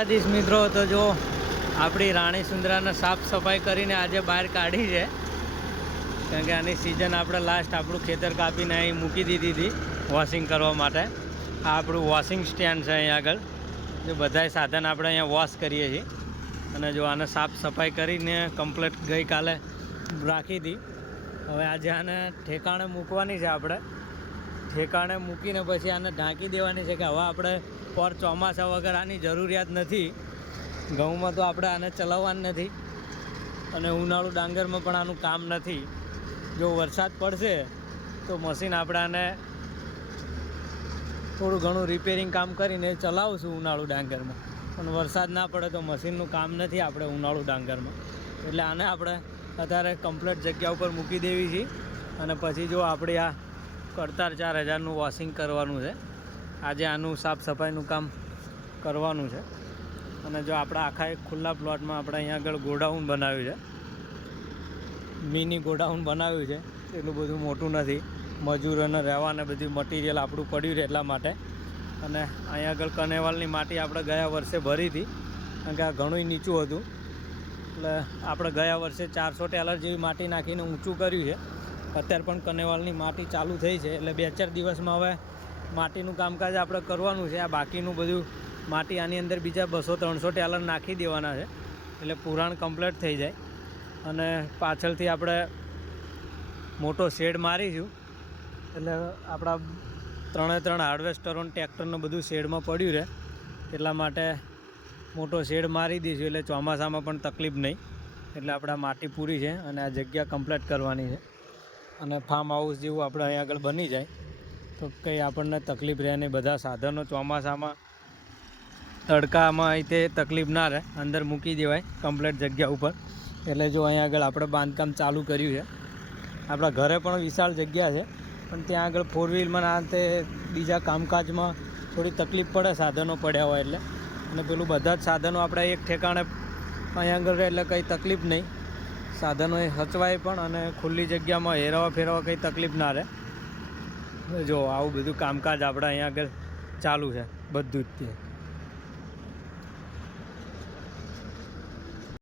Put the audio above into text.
મિત્રો તો જો આપણી રાણી સુંદરાને સાફ સફાઈ કરીને આજે બહાર કાઢી છે, કારણ કે આની સિઝન આપણે લાસ્ટ આપણું ખેતર કાપીને અહીં મૂકી દીધી હતી વોશિંગ કરવા માટે. આ આપણું વોશિંગ સ્ટેન્ડ છે અહીં આગળ, જો બધાય સાધન આપણે અહીંયા વોશ કરીએ છીએ. અને જો આને સાફ સફાઈ કરીને કમ્પ્લીટ ગઈકાલે રાખી હતી. હવે આજે આને ઠેકાણે મૂકવાની છે. આપણે ઠેકાણે મૂકીને પછી આને ઢાંકી દેવાની છે, કે હવે આપણે પર ચોમાસા વગર આની જરૂરિયાત નથી. ઘઉંમાં તો આપણે આને ચલાવવાનું નથી, અને ઉનાળુ ડાંગરમાં પણ આનું કામ નથી. જો વરસાદ પડશે તો મશીન આપણે આને થોડું ઘણું રિપેરિંગ કામ કરીને ચલાવશું ઉનાળુ ડાંગરમાં. પણ વરસાદ ના પડે તો મશીનનું કામ નથી આપણે ઉનાળુ ડાંગરમાં. એટલે આને આપણે અત્યારે કમ્પ્લીટ જગ્યા ઉપર મૂકી દેવી છે. અને પછી જો આપણે આ કરતાર 4000નું વોશિંગ કરવાનું છે. આજે આનું સાફ સફાઈનું કામ કરવાનું છે. અને જો આપણા આખા એક ખુલ્લા પ્લોટમાં આપણે અહીંયા આગળ ગોડાઉન બનાવ્યું છે, મિની ગોડાઉન બનાવ્યું છે. એટલું બધું મોટું નથી, મજૂરોને રહેવાને બધું મટીરિયલ આપણું પડ્યું રહે એટલા માટે. અને અહીંયા આગળ કનેવાલની માટી આપણે ગયા વર્ષે ભરી હતી, કારણ કે આ ઘણું નીચું હતું. એટલે આપણે ગયા વર્ષે 400 ટેલર જેવી માટી નાખીને ઊંચું કર્યું છે. અત્યારે પણ કનેવાલની માટી ચાલુ થઈ છે, એટલે 2-4 દિવસમાં હવે માટીનું કામકાજ આપણે કરવાનું છે. આ બાકીનું બધું માટી આની અંદર બીજા 200-300 ટેલર નાખી દેવાના છે, એટલે પુરાણ કમ્પ્લીટ થઈ જાય. અને પાછળથી આપણે મોટો શેડ મારીશું, એટલે આપણા 3 હાર્વેસ્ટરોને ટ્રેક્ટરને બધું શેડમાં પડ્યું રહે એટલા માટે મોટો શેડ મારી દઈશું. એટલે ચોમાસામાં પણ તકલીફ નહીં. એટલે આપણે આ માટી પૂરી છે અને આ જગ્યા કમ્પ્લીટ કરવાની છે. અને ફાર્મ હાઉસ જેવું આપણે અહીં આગળ બની જાય તો કંઈ આપણને તકલીફ રહે નહીં. બધા સાધનો ચોમાસામાં તડકામાં અહીં તે તકલીફ ના રહે, અંદર મૂકી દેવાય કમ્પ્લીટ જગ્યા ઉપર. એટલે જો અહીં આગળ આપણે બાંધકામ ચાલુ કર્યું છે. આપણા ઘરે પણ વિશાળ જગ્યા છે, પણ ત્યાં આગળ 4 વ્હીલમાં આ તે બીજા કામકાજમાં થોડી તકલીફ પડે સાધનો પડ્યા હોય એટલે. અને પેલું બધા જ સાધનો આપણે એક ઠેકાણે અહીં આગળ રહે એટલે કંઈ તકલીફ નહીં. સાધનો એ હચવાય પણ, અને ખુલ્લી જગ્યામાં હેરવા ફેરવા કંઈ તકલીફ ના રહે. જો આવું બધું કામકાજ આપણે અહીં આગળ ચાલુ છે બધું જ તે.